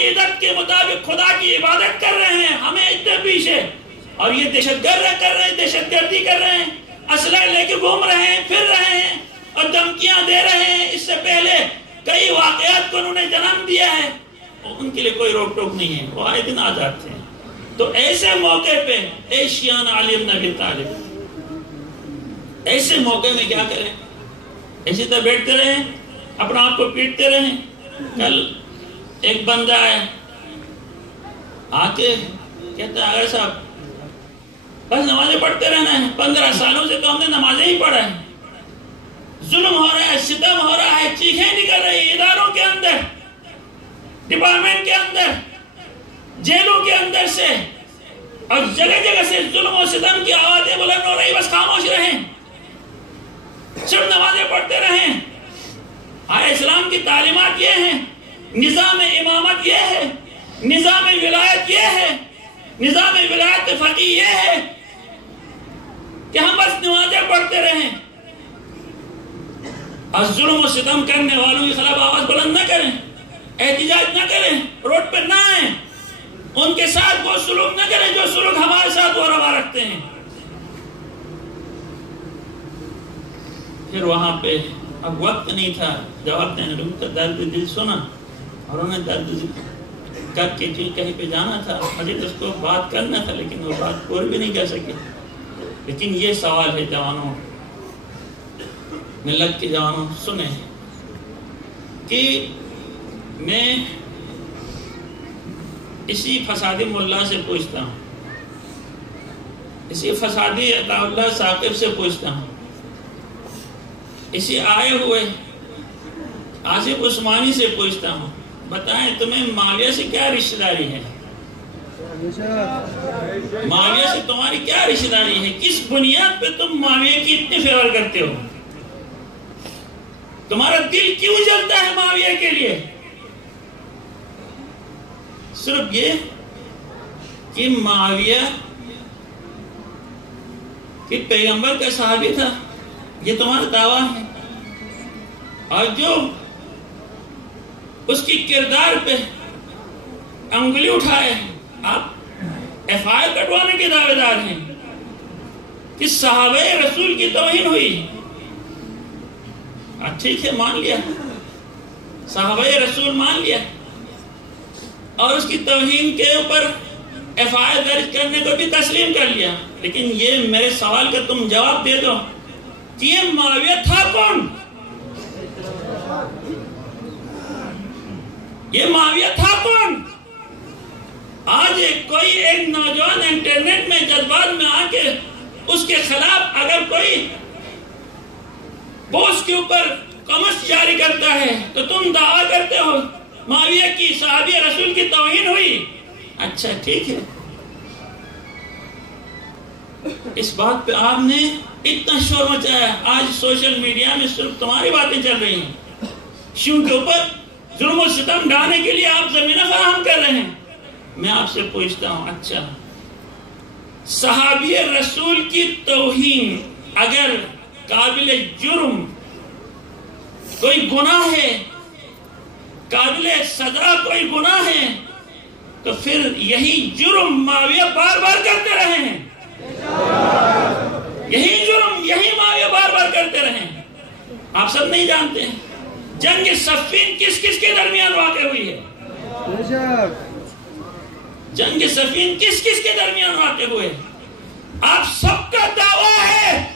عقیدت کے مطابق خدا کی عبادت کر رہے ہیں، ہمیں اتنے پیچھے، اور یہ دہشت گرد کر رہے ہیں، دہشت گردی کر رہے ہیں، اسلحے لے کے گھوم رہے ہیں، پھر رہے ہیں اور دھمکیاں دے رہے ہیں۔ اس سے پہلے کئی واقعات کو انہوں نے جنم دیا ہے، ان کے لیے کوئی روک ٹوک نہیں ہے، وہ آئے دن آزاد تھے۔ تو ایسے موقع پہ اے شیعان علی بن ابی طالب، ایسے موقع میں کیا کریں؟ ایسی طرح بیٹھتے رہیں، اپنا آپ کو پیٹتے رہیں؟ کل ایک بندہ ہے آ کے کہتا ہے اگر صاحب بس نمازیں پڑھتے رہنا ہے، 15 سالوں سے تو ہم نے نمازیں ہی پڑھا ہے، ظلم ہو رہا ہے، ستم ہو رہا ہے، چیخیں نکل رہی ہیں اداروں کے اندر، ڈپارٹمنٹ کے اندر، جیلوں کے اندر سے، اور جگہ جگہ سے ظلم و ستم کی آوازیں بلند ہو رہی، بس خاموش رہیں، صرف نمازیں پڑھتے رہیں۔ آئے اسلام کی تعلیمات یہ ہیں، نظام امامت یہ ہے، نظام ولایت یہ ہے، نظام ولایت فقیہ یہ ہے کہ ہم بس نمازیں پڑھتے رہیں اور ظلم و ستم کرنے والوں کے خلاف آواز بلند نہ کریں، احتجاج نہ کریں، روڈ پہ نہ آئیں، ان کے ساتھ وہ سلوک نہ کریں جو سلوک ہمارے ساتھ وہ روا رکھتے ہیں۔ پھر وہاں پہ اب وقت نہیں تھا جواب دینے کا، ان کا درد دل سنا اور انہیں درد کر کے کہیں پہ جانا تھا، مجھے اس کو بات کرنا تھا لیکن وہ بات کوئی بھی نہیں کر سکے۔ لیکن یہ سوال ہے جوانوں، ملت کے جوانوں سنیں کہ میں اسی فسادی ملا سے پوچھتا ہوں، اسی فسادی عطا اللہ ثاقب سے پوچھتا ہوں، اسی آئے ہوئے آصف عثمانی سے پوچھتا ہوں، بتائیں تمہیں معاویہ سے کیا رشتہ داری ہے؟ معاویہ سے تمہاری کیا رشتہ داری ہے؟ کس بنیاد پہ تم معاویہ کی اتنی فیور کرتے ہو؟ تمہارا دل کیوں جلتا ہے معاویہ کے لیے؟ صرف یہ کہ معاویہ کہ پیغمبر کا صحابی تھا، یہ تمہارا دعویٰ ہے، اور جو اس کی کردار پہ انگلی اٹھائے آپ ایف آئی آر کٹوانے کے دعوے دار ہیں کہ صحابہ رسول کی توہین ہوئی۔ ٹھیک ہے، مان لیا، صحابہ رسول مان لیا، اور اس کی توہین کے اوپر ایف آئی آر درج کرنے کو بھی تسلیم کر لیا، لیکن یہ میرے سوال کا تم جواب دے دو کہ یہ معاویہ تھا کون؟ یہ معاویہ تھا کون؟ آج کوئی ایک نوجوان انٹرنیٹ میں جذبات میں آ کے اس کے خلاف اگر کوئی بوس کے اوپر کمنٹس جاری کرتا ہے تو تم دعویٰ کرتے ہو معاویہ کی صحابی رسول کی توہین ہوئی۔ اچھا ٹھیک ہے، اس بات پہ آپ نے اتنا شور مچایا، آج سوشل میڈیا میں صرف تمہاری باتیں چل رہی ہیں، شیعوں کے اوپر ظلم و ستم ڈھانے کے لیے آپ زمینہ فراہم کر رہے ہیں۔ میں آپ سے پوچھتا ہوں، اچھا صحابی رسول کی توہین اگر قابل جرم کوئی گناہ ہے، قابل سزا کوئی گناہ ہے، تو پھر یہی جرم معاویہ بار بار کرتے رہے ہیں، یہی جرم یہی معاویہ بار بار کرتے رہے ہیں۔ آپ سب نہیں جانتے ہیں جنگ صفین کس کس کے درمیان واقع ہوئی ہے؟ جنگ صفین کس کس کے درمیان واقع ہوئے؟ آپ سب کا دعویٰ ہے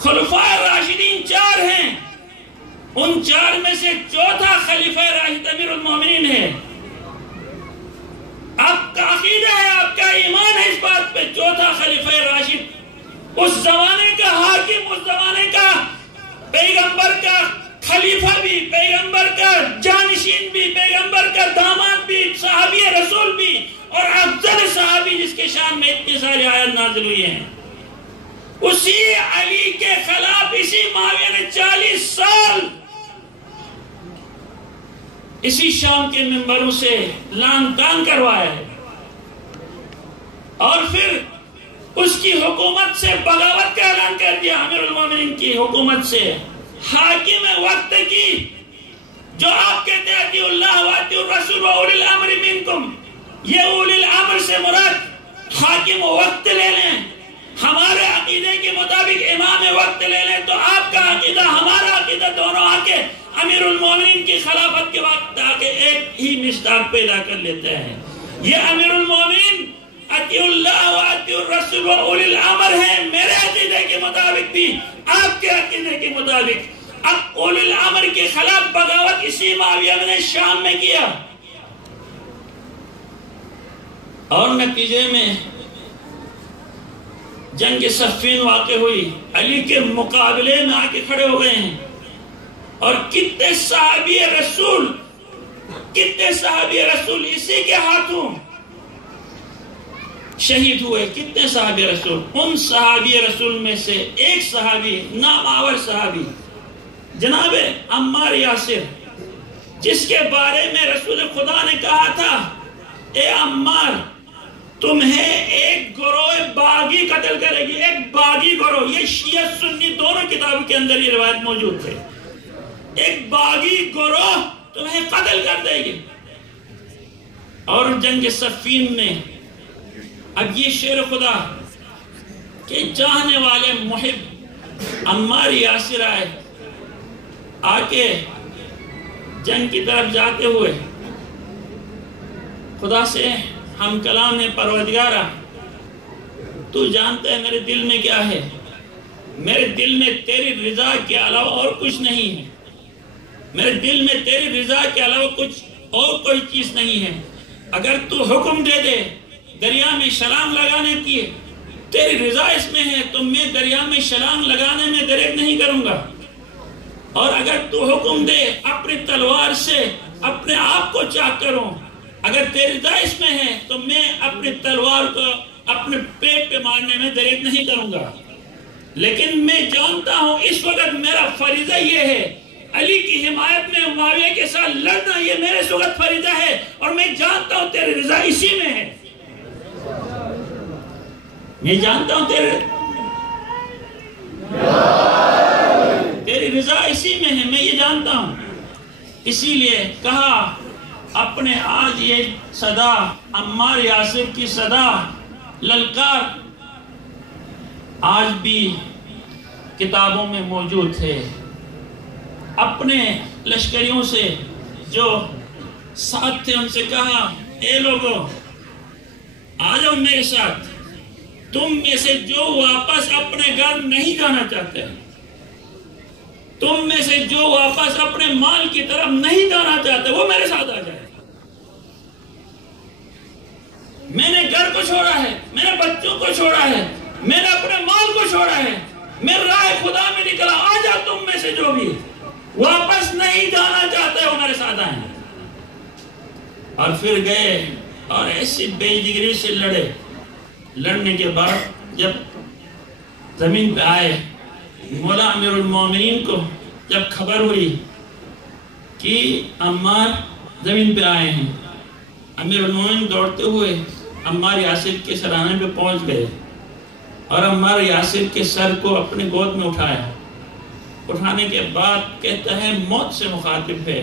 خلفاء راشدین 4 ہیں، ان 4 میں سے چوتھا خلیفہ راشد امیر المومنین ہے۔ آپ کا عقیدہ ہے، آپ کا ایمان ہے اس بات پہ، چوتھا خلیفہ راشد، اس زمانے کا حاکم، اس زمانے کا پیغمبر کا خلیفہ بھی، پیغمبر کا جانشین بھی، پیغمبر کا داماد بھی، صحابی رسول بھی، اور افضل صحابی جس کے شان میں اتنی ساری آیات نازل ہوئی ہیں، اسی علی کے خلاف اسی معاویہ نے 40 سال اسی شام کے منبروں سے لان تان کروایا ہے، اور پھر اس کی حکومت سے بغاوت کا اعلان کر دیا، امیر المومنین کی حکومت سے، حاکم وقت کی، جو آپ کہتے ہیں اطیعوا اللہ واطیعوا یہ اولی الامر سے مراد حاکم وقت لے لیں، ہمارے عقیدے کے مطابق امام وقت لے لیں، تو آپ کا عقیدہ ہمارا عقیدہ دونوں آ کے امیر المومنین کی خلافت کے وقت آ کے ایک ہی مصداق پیدا کر لیتے ہیں۔ یہ امیر المومنین اطیع اللہ و اطیع الرسول و اولی الامر ہے میرے عقیدے کے مطابق بھی، آپ کے عقیدے کے مطابق۔ اب اولی الامر کے خلاف بغاوت اسی معاویہ نے شام میں کیا، اور نتیجے میں جنگ صفین واقع ہوئی، علی کے مقابلے میں آ کے کھڑے ہو گئے ہیں، اور کتنے صحابی رسول اسی کے ہاتھوں شہید ہوئے۔ کتنے صحابی رسول؟ ان صحابی رسول میں سے ایک صحابی، نامآور صحابی، جناب عمار یاسر، جس کے بارے میں رسول خدا نے کہا تھا اے عمار تمہیں ایک گروہ باغی قتل کرے گی، ایک باغی گروہ۔ یہ شیعہ سنی دونوں کتابوں کے اندر یہ روایت موجود ہے، ایک باغی گروہ تمہیں قتل کر دے گی۔ اور جنگ صفین میں اب یہ شیر خدا کہ چاہنے والے محب عمار یاسر آئے، آ کے جنگ کی طرف جاتے ہوئے خدا سے ہم کلام ہے، پروردگارہ تو جانتا ہے میرے دل میں کیا ہے، میرے دل میں تیری رضا کے علاوہ اور کچھ نہیں ہے، میرے دل میں تیری رضا کے علاوہ کچھ اور کوئی چیز نہیں ہے۔ اگر تو حکم دے دے دریا میں چھلانگ لگانے کی، تیری رضا اس میں ہے تو میں دریا میں چھلانگ لگانے میں دریغ نہیں کروں گا، اور اگر تو حکم دے اپنی تلوار سے اپنے آپ کو چاک کروں، اگر تیری رضا اس میں ہے تو میں اپنی تلوار کو اپنے پیٹ پہ مارنے میں دریغ نہیں کروں گا۔ لیکن میں جانتا ہوں اس وقت میرا فریضہ یہ ہے، علی کی حمایت میں معاویہ کے ساتھ لڑنا یہ میرے اس وقت فریضہ ہے، اور میں جانتا ہوں تیری رضا اسی میں ہے، میں جانتا ہوں تیری رضا اسی میں ہے، میں یہ جانتا ہوں۔ اسی لیے کہا اپنے آج یہ صدا، عمار یاسر کی صدا، للکار آج بھی کتابوں میں موجود ہے۔ اپنے لشکریوں سے جو ساتھ تھے ان سے کہا اے لوگوں آ جاؤ میرے ساتھ، تم میں سے جو واپس اپنے گھر نہیں جانا چاہتے، تم میں سے جو واپس اپنے مال کی طرف نہیں جانا چاہتے وہ میرے ساتھ آ جائے۔ میں نے گھر کو چھوڑا ہے، میں نے بچوں کو چھوڑا ہے، میں نے اپنے مال کو چھوڑا ہے، میں راہ خدا میں نکلا، آ جا تم میں سے جو بھی واپس نہیں جانا چاہتے وہ میرے ساتھ آئیں۔ اور پھر گئے اور ایسی بے جگری سے لڑنے کے بعد جب زمین پہ آئے، مولا امیر المومنین کو جب خبر ہوئی کہ عمار زمین پہ آئے ہیں، امیر المومنین دوڑتے ہوئے عمار یاسر کے سرانے پہ پہنچ گئے، اور عمار یاسر کے سر کو اپنے گود میں اٹھایا۔ اٹھانے کے بعد کہتا ہے موت سے مخاطب ہے،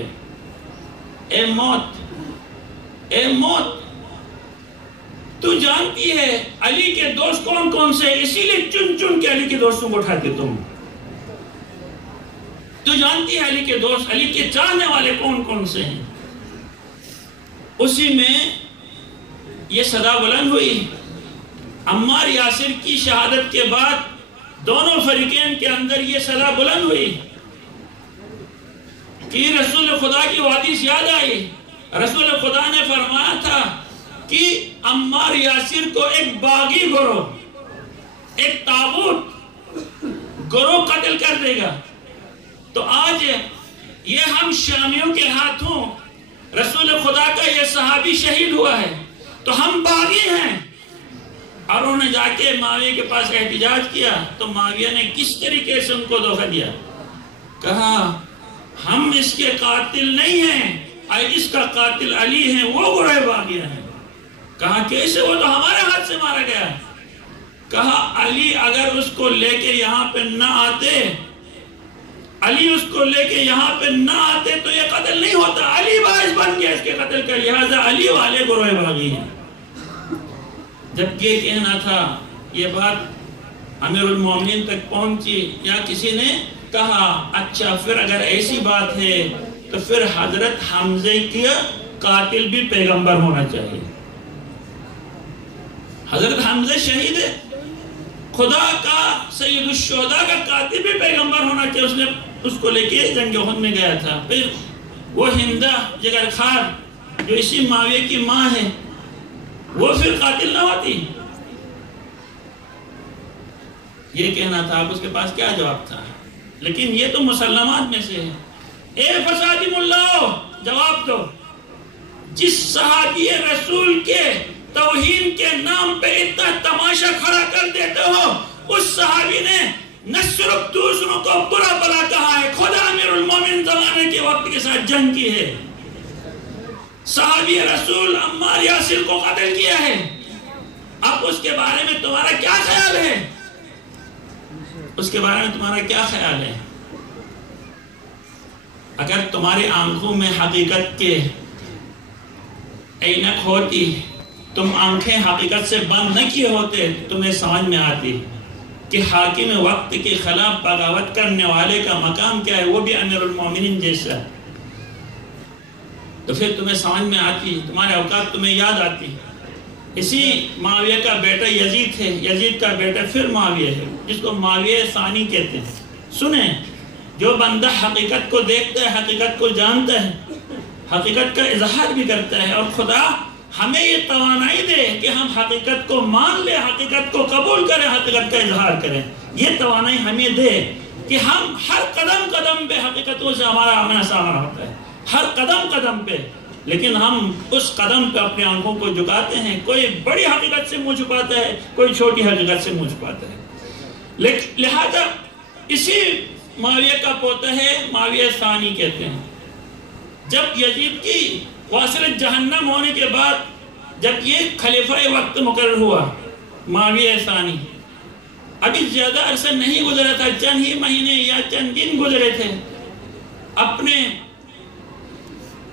اے موت، اے موت، تو جانتی ہے علی کے دوست کون کون سے، اسی لیے چن چن کے علی کے دوستوں کو اٹھاتے تم، تو جانتی ہے علی کے دوست، علی کے چاہنے والے کون کون سے ہیں۔ اسی میں یہ صدا بلند ہوئی۔ عمار یاسر کی شہادت کے بعد دونوں فریقین کے اندر یہ صدا بلند ہوئی کہ رسول خدا کی حدیث یاد آئی۔ رسول خدا نے فرمایا تھا کہ عمار یاسر کو ایک باغی گروہ، ایک تاغوت گروہ قتل کر دے گا۔ تو آج یہ ہم شامیوں کے ہاتھوں رسول خدا کا یہ صحابی شہید ہوا ہے، تو ہم باغی ہیں۔ اور انہوں نے جا کے معاویہ کے پاس احتجاج کیا، تو معاویہ نے کس طریقے سے ان کو دھوکہ دیا، کہا ہم اس کے قاتل نہیں ہیں، اس کا قاتل علی ہیں، وہ گروہ باغیہ ہیں۔ کہا کیسے، وہ تو ہمارے ہاتھ سے مارا گیا۔ کہا علی اگر اس کو لے کے یہاں پہ نہ آتے، علی اس کو لے کے یہاں پہ نہ آتے تو یہ قتل نہیں ہوتا، علی باعث بن گئے اس کے قتل کا، لہذا علی والے گروہ باغی ہیں۔ جب یہ کہنا تھا، یہ بات امیر المومنین تک پہنچی یا کسی نے کہا اچھا پھر اگر ایسی بات ہے تو پھر حضرت حمزہ کی قاتل بھی پیغمبر ہونا چاہیے۔ حضرت حمزہ شہید ہے، خدا کا سید الشہداء کا قاتل بھی پیغمبر ہونا چاہیے۔ اس نے اس کو لے کے جنگ احد میں گیا تھا۔ پھر وہ ہندہ جگر خار جو اسی معاویہ کی ماں ہے، وہ پھر قاتل نہ ہوتی؟ یہ کہنا تھا، اب اس کے پاس کیا جواب تھا؟ لیکن یہ تو مسلمات میں سے ہے۔ اے فسادی ملاؤ، جواب دو، جس صحابی رسول کے توہین کے نام پہ اتنا تماشا کھڑا کر دیتے ہو، اس صحابی نے نہ صرف دوسروں کو برا بلا کہا ہے، خود امیر المومنین زمانے کے وقت کے ساتھ جنگ کی ہے، صحابی رسول عمار یاسر کو قتل کیا ہے۔ اب اس کے بارے میں تمہارا کیا خیال ہے؟ اس کے بارے میں تمہارا کیا خیال ہے؟ اگر تمہاری آنکھوں میں حقیقت کے عینک ہوتی، تم آنکھیں حقیقت سے بند نہ کیے ہوتے، تمہیں سمجھ میں آتی کہ حاکم وقت کے خلاف بغاوت کرنے والے کا مقام کیا ہے، وہ بھی امیر المومنین جیسا، تو پھر تمہیں سمجھ میں آتی، تمہارے اوقات تمہیں یاد آتی۔ اسی معاویہ کا بیٹا یزید ہے، یزید کا بیٹا پھر معاویہ ہے، جس کو معاویہ ثانی کہتے ہیں۔ سنیں، جو بندہ حقیقت کو دیکھتا ہے، حقیقت کو جانتا ہے، حقیقت کا اظہار بھی کرتا ہے، اور خدا ہمیں یہ توانائی دے کہ ہم حقیقت کو مان لیں، حقیقت کو قبول کریں، حقیقت کا اظہار کریں، یہ توانائی ہمیں دے کہ ہم ہر قدم قدم پہ حقیقتوں سے ہمارا آمنا سامنا ہوتا ہے، ہر قدم قدم پہ، لیکن ہم اس قدم پہ اپنی آنکھوں کو جھکاتے ہیں، کوئی بڑی حقیقت سے منہ چھپاتا ہے، کوئی چھوٹی حقیقت سے منہ چھپاتا ہے۔ لہذا اسی معاویہ کا پوتا ہے، معاویہ ثانی کہتے ہیں۔ جب یزید کی واصلت جہنم ہونے کے بعد جب یہ خلیفہ وقت مقرر ہوا معاویہ ثانی، ابھی زیادہ عرصہ نہیں گزرا تھا، چند ہی مہینے یا چند دن گزرے تھے، اپنے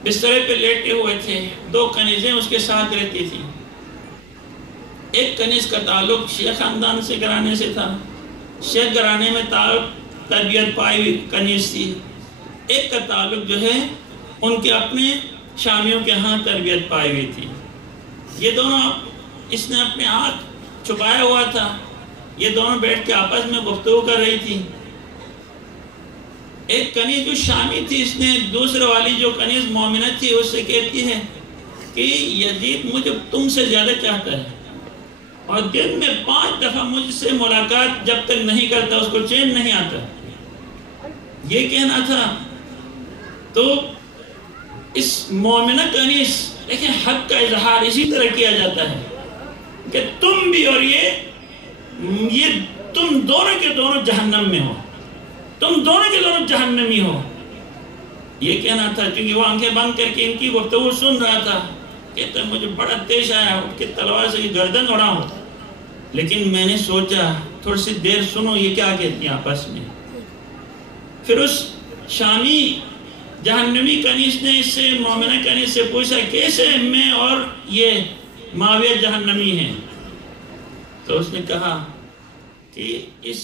بسترے پہ لیٹے ہوئے تھے، دو کنیزیں اس کے ساتھ رہتی تھیں۔ ایک کنیز کا تعلق شیخ خاندان سے گھرانے سے تھا، شیخ گھرانے میں تربیت پائی ہوئی کنیز تھی۔ ایک کا تعلق جو ہے ان کے اپنے شامیوں کے ہاں تربیت پائی ہوئی تھی۔ یہ دونوں، اس نے اپنے ہاتھ چھپایا ہوا تھا، یہ دونوں بیٹھ کے آپس میں گفتگو کر رہی تھی۔ ایک کنیز جو شامی تھی، اس نے دوسرے والی جو کنیز مومنہ تھی اس سے کہتی ہے کہ یزید مجھے تم سے زیادہ چاہتا ہے، اور دن میں 5 دفعہ مجھ سے ملاقات جب تک نہیں کرتا اس کو چین نہیں آتا۔ یہ کہنا تھا، تو اس مومنہ کنیز، دیکھیں حق کا اظہار اسی طرح کیا جاتا ہے کہ تم بھی اور یہ تم دونوں کے دونوں جہنم میں ہو، تم دونوں کے دونوں جہنمی ہو۔ یہ کہنا تھا، کیونکہ وہ آنکھیں بند کر کے ان کی گفتگو سن رہا تھا، کہتا ہے مجھے بڑا تیش آیا کہ تلوار سے گردن اڑا ہوں، لیکن میں نے سوچا تھوڑی سی دیر سنو یہ کیا کہتی ہیں آپس میں۔ پھر اس شامی جہنمی کنیز نے اس سے مومنہ کنیز سے پوچھا کیسے میں اور یہ معاویہ جہنمی ہیں؟ تو اس نے کہا کہ اس